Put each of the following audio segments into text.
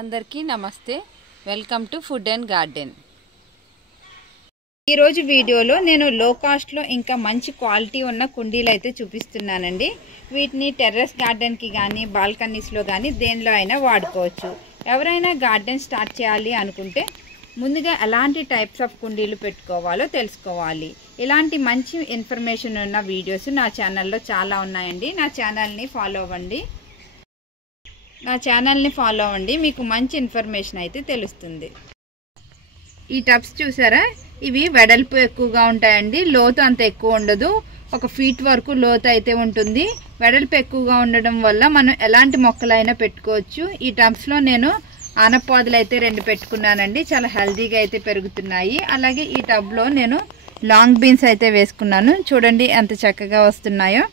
అందరికీ నమస్తే. Welcome to food and garden. ఈరోజు వీడియోలో నేను లో కాస్ట్లో ఇంకా మంచి క్వాలిటీ ఉన్న కుండీలు అయితే చూపిస్తున్నానండి. వీటిని టెర్రస్ గార్డెన్కి కానీ బాల్కనీస్లో కానీ దేనిలో అయినా వాడుకోవచ్చు. ఎవరైనా గార్డెన్ స్టార్ట్ చేయాలి అనుకుంటే ముందుగా ఎలాంటి టైప్స్ ఆఫ్ కుండీలు పెట్టుకోవాలో తెలుసుకోవాలి. ఇలాంటి మంచి ఇన్ఫర్మేషన్ ఉన్న వీడియోస్ నా ఛానల్లో చాలా ఉన్నాయండి. నా ఛానల్ని ఫాలో అవ్వండి. మీకు మంచి ఇన్ఫర్మేషన్ అయితే తెలుస్తుంది. ఈ టబ్స్ చూసారా, ఇవి వెడల్పు ఎక్కువగా ఉంటాయండి. లోతు అంత ఎక్కువ ఉండదు. 1 ఫీట్ వరకు లోతు అయితే ఉంటుంది. వెడల్పు ఎక్కువగా ఉండడం వల్ల మనం ఎలాంటి మొక్కలైనా పెట్టుకోవచ్చు. ఈ టబ్స్లో నేను ఆనపొదలు అయితే 2 పెట్టుకున్నానండి. చాలా హెల్తీగా అయితే పెరుగుతున్నాయి. అలాగే ఈ టబ్లో నేను లాంగ్ బీన్స్ అయితే వేసుకున్నాను. చూడండి ఎంత చక్కగా వస్తున్నాయో.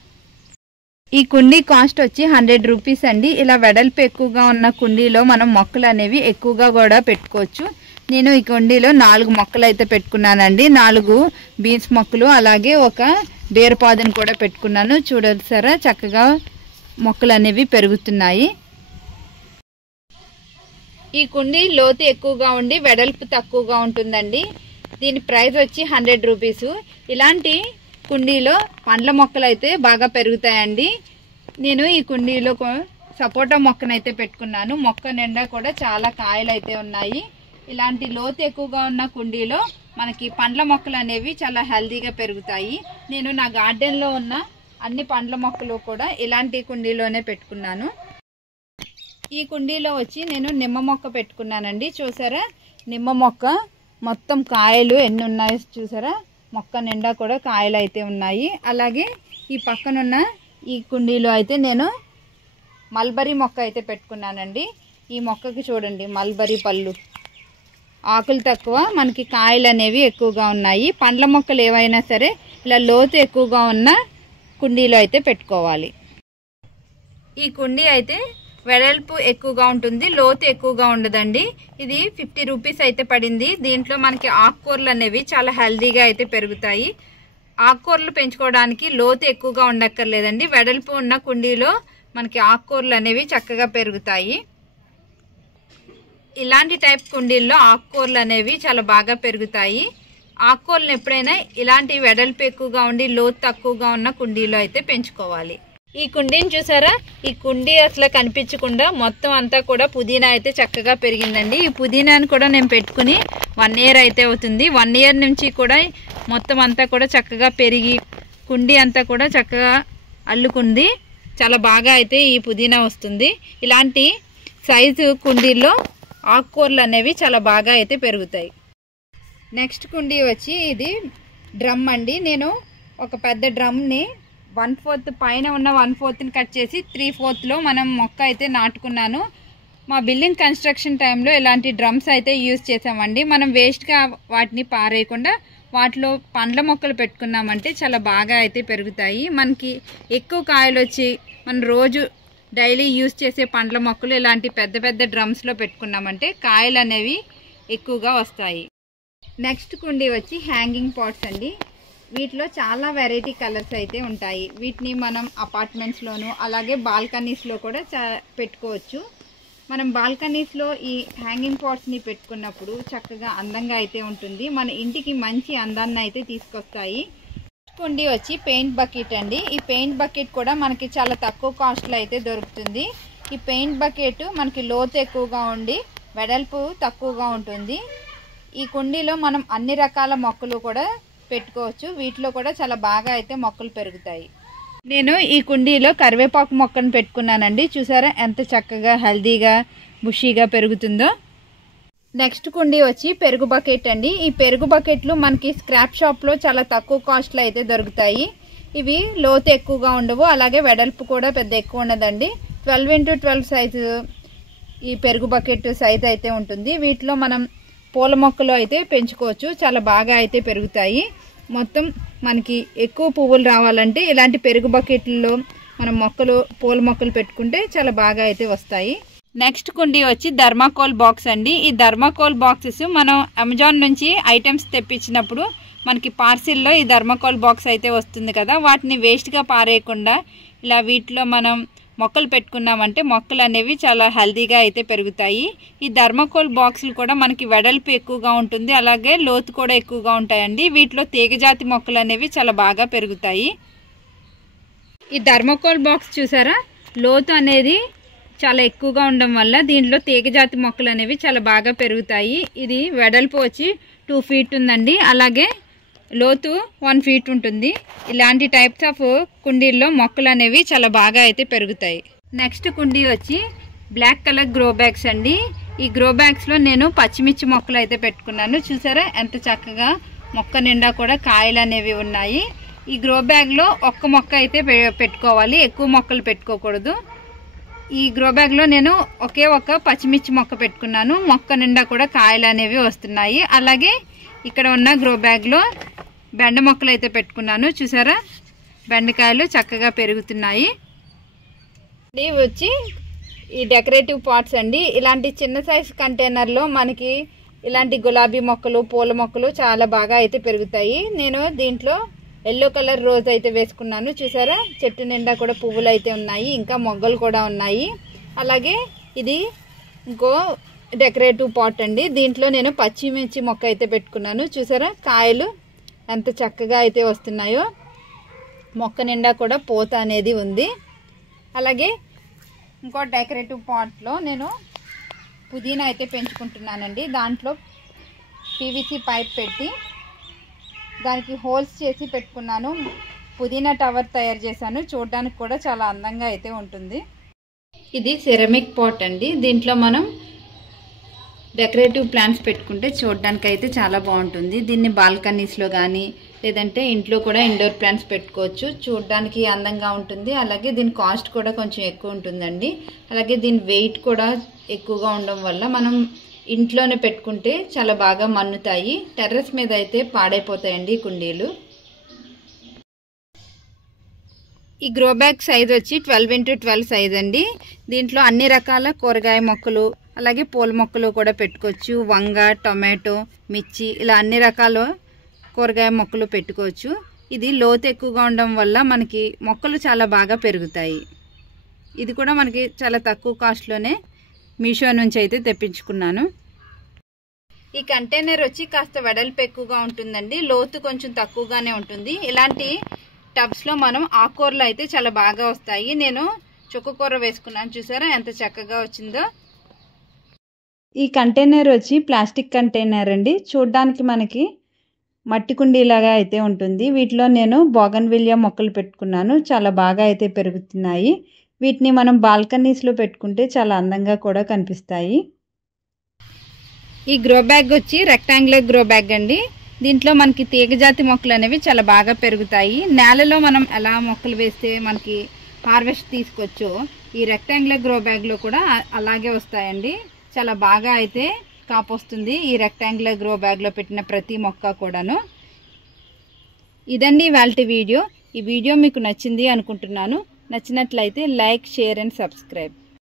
ఈ కుండీ కాస్ట్ వచ్చి 100 రూపీస్ అండి. ఇలా వెడల్పు ఎక్కువగా ఉన్న కుండీలో మనం మొక్కలు అనేవి ఎక్కువగా కూడా పెట్టుకోవచ్చు. నేను ఈ కుండీలో 4 మొక్కలు అయితే పెట్టుకున్నానండి. 4 బీన్స్ మొక్కలు, అలాగే ఒక బీరపాదును కూడా పెట్టుకున్నాను. చూడసారా చక్కగా మొక్కలు అనేవి పెరుగుతున్నాయి. ఈ కుండీ లోతు ఎక్కువగా ఉండి వెడల్పు తక్కువగా ఉంటుందండి. దీని ప్రైస్ వచ్చి 100 రూపీస్. ఇలాంటి కుండీలో పండ్ల మొక్కలు అయితే బాగా పెరుగుతాయండి. నేను ఈ కుండీలో సపోటా మొక్కనైతే పెట్టుకున్నాను. మొక్క నిండా కూడా చాలా కాయలు అయితే ఉన్నాయి. ఇలాంటి లోతు ఎక్కువగా ఉన్న కుండీలో మనకి పండ్ల మొక్కలు అనేవి చాలా హెల్తీగా పెరుగుతాయి. నేను నా గార్డెన్లో ఉన్న అన్ని పండ్ల మొక్కలు కూడా ఇలాంటి కుండీలోనే పెట్టుకున్నాను. ఈ కుండీలో వచ్చి నేను నిమ్మ మొక్క పెట్టుకున్నానండి. చూసారా, నిమ్మ మొక్క మొత్తం కాయలు ఎన్ని ఉన్నాయో చూసారా. మొక్క నిండా కూడా కాయలు అయితే ఉన్నాయి. అలాగే ఈ పక్కనున్న ఈ కుండీలో అయితే నేను మల్బరీ మొక్క అయితే పెట్టుకున్నానండి. ఈ మొక్కకి చూడండి, మల్బరీ పళ్ళు, ఆకులు తక్కువ, మనకి కాయలు అనేవి ఎక్కువగా ఉన్నాయి. పండ్ల మొక్కలు ఏవైనా సరే ఇలా లోతు ఎక్కువగా ఉన్న కుండీలో అయితే పెట్టుకోవాలి. ఈ కుండీ అయితే వెడల్పు ఎక్కువగా ఉంటుంది, లోతు ఎక్కువగా ఉండదండి. ఇది 50 రూపీస్ అయితే పడింది. దీంట్లో మనకి ఆకుకూరలు అనేవి చాలా హెల్తీగా అయితే పెరుగుతాయి. ఆకుకూరలు పెంచుకోవడానికి లోతు ఎక్కువగా ఉండక్కర్లేదండి. వెడల్పు ఉన్న కుండీలో మనకి ఆకుకూరలు అనేవి చక్కగా పెరుగుతాయి. ఇలాంటి టైప్ కుండీల్లో ఆకుకూరలు అనేవి చాలా బాగా పెరుగుతాయి. ఆకుకూరలను ఎప్పుడైనా ఇలాంటి వెడల్పు ఎక్కువగా ఉండి లోతు తక్కువగా ఉన్న కుండీలో అయితే పెంచుకోవాలి. ఈ కుండీని చూసారా, ఈ కుండీ అసలు కనిపించకుండా మొత్తం అంతా కూడా పుదీనా అయితే చక్కగా పెరిగిందండి. ఈ పుదీనాను కూడా నేను పెట్టుకుని 1 ఇయర్ అయితే అవుతుంది. 1 ఇయర్ నుంచి కూడా మొత్తం అంతా కూడా చక్కగా పెరిగి కుండీ అంతా కూడా చక్కగా అల్లుకుంది. చాలా బాగా అయితే ఈ పుదీనా వస్తుంది. ఇలాంటి సైజు కుండీల్లో ఆకుకూరలు అనేవి చాలా బాగా అయితే పెరుగుతాయి. నెక్స్ట్ కుండీ వచ్చి ఇది డ్రమ్ అండి. నేను ఒక పెద్ద డ్రమ్ని 1/4 పైన ఉన్న 1/4ని కట్ చేసి 3/4లో మనం మొక్క అయితే నాటుకున్నాను. మా బిల్డింగ్ కన్స్ట్రక్షన్ టైంలో ఇలాంటి డ్రమ్స్ అయితే యూజ్ చేసామండి. మనం వేస్ట్గా వాటిని పారేయకుండా వాటిలో పండ్ల మొక్కలు పెట్టుకున్నామంటే చాలా బాగా అయితే పెరుగుతాయి. మనకి ఎక్కువ కాయలు వచ్చి మనం రోజు డైలీ యూజ్ చేసే పండ్ల మొక్కలు ఇలాంటి పెద్ద పెద్ద డ్రమ్స్లో పెట్టుకున్నామంటే కాయలు అనేవి ఎక్కువగా వస్తాయి. నెక్స్ట్ కుండీ వచ్చి హ్యాంగింగ్ పాట్స్ అండి. వీటిలో చాలా వెరైటీ కలర్స్ అయితే ఉంటాయి. వీటిని మనం అపార్ట్మెంట్స్లోను అలాగే బాల్కనీస్లో కూడా పెట్టుకోవచ్చు. మనం బాల్కనీస్లో ఈ హ్యాంగింగ్ పాట్స్ని పెట్టుకున్నప్పుడు చక్కగా అందంగా అయితే ఉంటుంది. మన ఇంటికి మంచి అందాన్ని అయితే తీసుకొస్తాయి. కుండీ వచ్చి పెయింట్ బకెట్ అండి. ఈ పెయింట్ బకెట్ కూడా మనకి చాలా తక్కువ కాస్ట్లో అయితే దొరుకుతుంది. ఈ పెయింట్ బకెట్ మనకి లోతు ఎక్కువగా ఉండి వెడల్పు తక్కువగా ఉంటుంది. ఈ కుండీలో మనం అన్ని రకాల మొక్కలు కూడా పెట్టుకోవచ్చు. వీటిలో కూడా చాలా బాగా అయితే మొక్కలు పెరుగుతాయి. నేను ఈ కుండీలో కరివేపాకు మొక్కను పెట్టుకున్నానండి. చూసారా ఎంత చక్కగా హెల్తీగా బుషీగా పెరుగుతుందో. నెక్స్ట్ కుండీ వచ్చి పెరుగు బకెట్ అండి. ఈ పెరుగు బకెట్లు మనకి స్క్రాప్ షాప్లో చాలా తక్కువ కాస్ట్లో అయితే దొరుకుతాయి. ఇవి లోతు ఎక్కువగా ఉండవు, అలాగే వెడల్పు కూడా పెద్ద ఎక్కువ ఉండదండి. 12x12 సైజు ఈ పెరుగు బకెట్ సైజ్ అయితే ఉంటుంది. వీటిలో మనం పూల మొక్కలు అయితే పెంచుకోవచ్చు. చాలా బాగా అయితే పెరుగుతాయి. మొత్తం మనకి ఎక్కువ పువ్వులు రావాలంటే ఇలాంటి పెరుగు బకెట్లలో మనం పూల మొక్కలు పెట్టుకుంటే చాలా బాగా అయితే వస్తాయి. నెక్స్ట్ కుండీ వచ్చి థర్మాకోల్ బాక్స్ అండి. ఈ థర్మాకోల్ బాక్సెస్ మనం అమెజాన్ నుంచి ఐటమ్స్ తెప్పించినప్పుడు మనకి పార్సిల్లో ఈ థర్మాకోల్ బాక్స్ అయితే వస్తుంది కదా. వాటిని వేస్ట్గా పారేయకుండా ఇలా వీటిలో మనం మొక్కలు పెట్టుకున్నామంటే మొక్కలు అనేవి చాలా హెల్తీగా అయితే పెరుగుతాయి. ఈ థర్మాకోల్ బాక్సులు కూడా మనకి వెడల్పు ఎక్కువగా ఉంటుంది, అలాగే లోతు కూడా ఎక్కువగా ఉంటాయండి. వీటిలో తీగజాతి మొక్కలు అనేవి చాలా బాగా పెరుగుతాయి. ఈ థర్మాకోల్ బాక్స్ చూసారా, లోతు అనేది చాలా ఎక్కువగా ఉండడం వల్ల దీంట్లో తీగజాతి మొక్కలు అనేవి చాలా బాగా పెరుగుతాయి. ఇది వెడల్పు వచ్చి 2 feet ఉందండి, అలాగే లోతు 1 feet ఉంటుంది. ఇలాంటి టైప్స్ ఆఫ్ కుండీల్లో మొక్కలు అనేవి చాలా బాగా అయితే పెరుగుతాయి. నెక్స్ట్ కుండీ వచ్చి బ్లాక్ కలర్ గ్రో బ్యాగ్స్ అండి. ఈ గ్రో బ్యాగ్స్లో నేను పచ్చిమిర్చి మొక్కలు అయితే పెట్టుకున్నాను. చూసారా ఎంత చక్కగా మొక్క నిండా కూడా కాయలు అనేవి ఉన్నాయి. ఈ గ్రో బ్యాగ్లో ఒక్క మొక్క అయితే పెట్టుకోవాలి, ఎక్కువ మొక్కలు పెట్టుకోకూడదు. ఈ గ్రో బ్యాగ్లో నేను ఒకే ఒక పచ్చిమిర్చి మొక్క పెట్టుకున్నాను. మొక్క నిండా కూడా కాయలు అనేవి వస్తున్నాయి. అలాగే ఇక్కడ ఉన్న గ్రో బ్యాగ్లో బెండ మొక్కలు అయితే పెట్టుకున్నాను. చూసారా బెండకాయలు చక్కగా పెరుగుతున్నాయి. ఇవి వచ్చి ఈ డెకరేటివ్ పాట్స్ అండి. ఇలాంటి చిన్న సైజ్ కంటైనర్లో మనకి ఇలాంటి గులాబీ మొక్కలు, పూల మొక్కలు చాలా బాగా అయితే పెరుగుతాయి. నేను దీంట్లో ఎల్లో కలర్ రోజ్ అయితే వేసుకున్నాను. చూసారా చెట్టు నిండా కూడా పువ్వులు అయితే ఉన్నాయి, ఇంకా మొగ్గలు కూడా ఉన్నాయి. అలాగే ఇది ఇంకో డెకరేటివ్ పాట్ అండి. దీంట్లో నేను పచ్చిమిర్చి మొక్క అయితే పెట్టుకున్నాను. చూసారా కాయలు ఎంత చక్కగా అయితే వస్తున్నాయో, మొక్క నిండా కూడా పూత అనేది ఉంది. అలాగే ఇంకో డెకరేటివ్ పాట్లో నేను పుదీనా అయితే పెంచుకుంటున్నానండి. దాంట్లో పీవీసీ పైప్ పెట్టి దానికి హోల్స్ చేసి పెట్టుకున్నాను. పుదీనా టవర్ తయారు చేశాను, చూడడానికి కూడా చాలా అందంగా అయితే ఉంటుంది. ఇది సెరమిక్ పాట్ అండి. దీంట్లో మనం డెకరేటివ్ ప్లాంట్స్ పెట్టుకుంటే చూడడానికి అయితే చాలా బాగుంటుంది. దీన్ని బాల్కనీస్లో కానీ లేదంటే ఇంట్లో కూడా ఇండోర్ ప్లాంట్స్ పెట్టుకోవచ్చు, చూడడానికి అందంగా ఉంటుంది. అలాగే దీని కాస్ట్ కూడా కొంచెం ఎక్కువ ఉంటుందండి. అలాగే దీని వెయిట్ కూడా ఎక్కువగా ఉండడం వల్ల మనం ఇంట్లోనే పెట్టుకుంటే చాలా బాగా మన్నుతాయి. టెర్రస్ మీద అయితే పాడైపోతాయండి ఈ కుండీలు. ఈ గ్రో బ్యాగ్ సైజ్ వచ్చి 12 x 12 సైజ్ అండి. దీంట్లో అన్ని రకాల కూరగాయ మొక్కలు అలాగే పూల మొక్కలు కూడా పెట్టుకోవచ్చు. వంగ, టొమాటో, మిర్చి ఇలా అన్ని రకాల కూరగాయ మొక్కలు పెట్టుకోవచ్చు. ఇది లోతు ఎక్కువగా ఉండడం వల్ల మనకి మొక్కలు చాలా బాగా పెరుగుతాయి. ఇది కూడా మనకి చాలా తక్కువ కాస్ట్లోనే మీషో నుంచి అయితే తెప్పించుకున్నాను. ఈ కంటైనర్ వచ్చి కాస్త వెడల్పు ఎక్కువగా ఉంటుందండి, లోతు కొంచెం తక్కువగానే ఉంటుంది. ఇలాంటి టబ్స్లో మనం ఆకుకూరలు అయితే చాలా బాగా వస్తాయి. నేను చుక్కకూర వేసుకున్నాను, చూసారా ఎంత చక్కగా వచ్చిందో. ఈ కంటైనర్ వచ్చి ప్లాస్టిక్ కంటైనర్ అండి. చూడడానికి మనకి మట్టి కుండీలాగా అయితే ఉంటుంది. వీటిలో నేను బోగన్విలియా మొక్కలు పెట్టుకున్నాను, చాలా బాగా అయితే పెరుగుతున్నాయి. వీటిని మనం బాల్కనీస్లో పెట్టుకుంటే చాలా అందంగా కూడా కనిపిస్తాయి. ఈ గ్రో బ్యాగ్ వచ్చి రెక్టాంగులర్ గ్రో బ్యాగ్ అండి. దీంట్లో మనకి తీగజాతి మొక్కలు అనేవి చాలా బాగా పెరుగుతాయి. నేలలో మనం ఎలా మొక్కలు వేస్తే మనకి హార్వెస్ట్ తీసుకోవచ్చో ఈ రెక్టాంగులర్ గ్రో బ్యాగ్లో కూడా అలాగే వస్తాయండి. చాలా బాగా అయితే కాపు వస్తుంది ఈ రెక్టాంగులర్ గ్రో బ్యాగ్లో పెట్టిన ప్రతి మొక్క కూడాను. ఇదండి ఇవాల్టి వీడియో. ఈ వీడియో మీకు నచ్చింది అనుకుంటున్నాను. నచ్చినట్లయితే లైక్, షేర్ అండ్ సబ్స్క్రైబ్.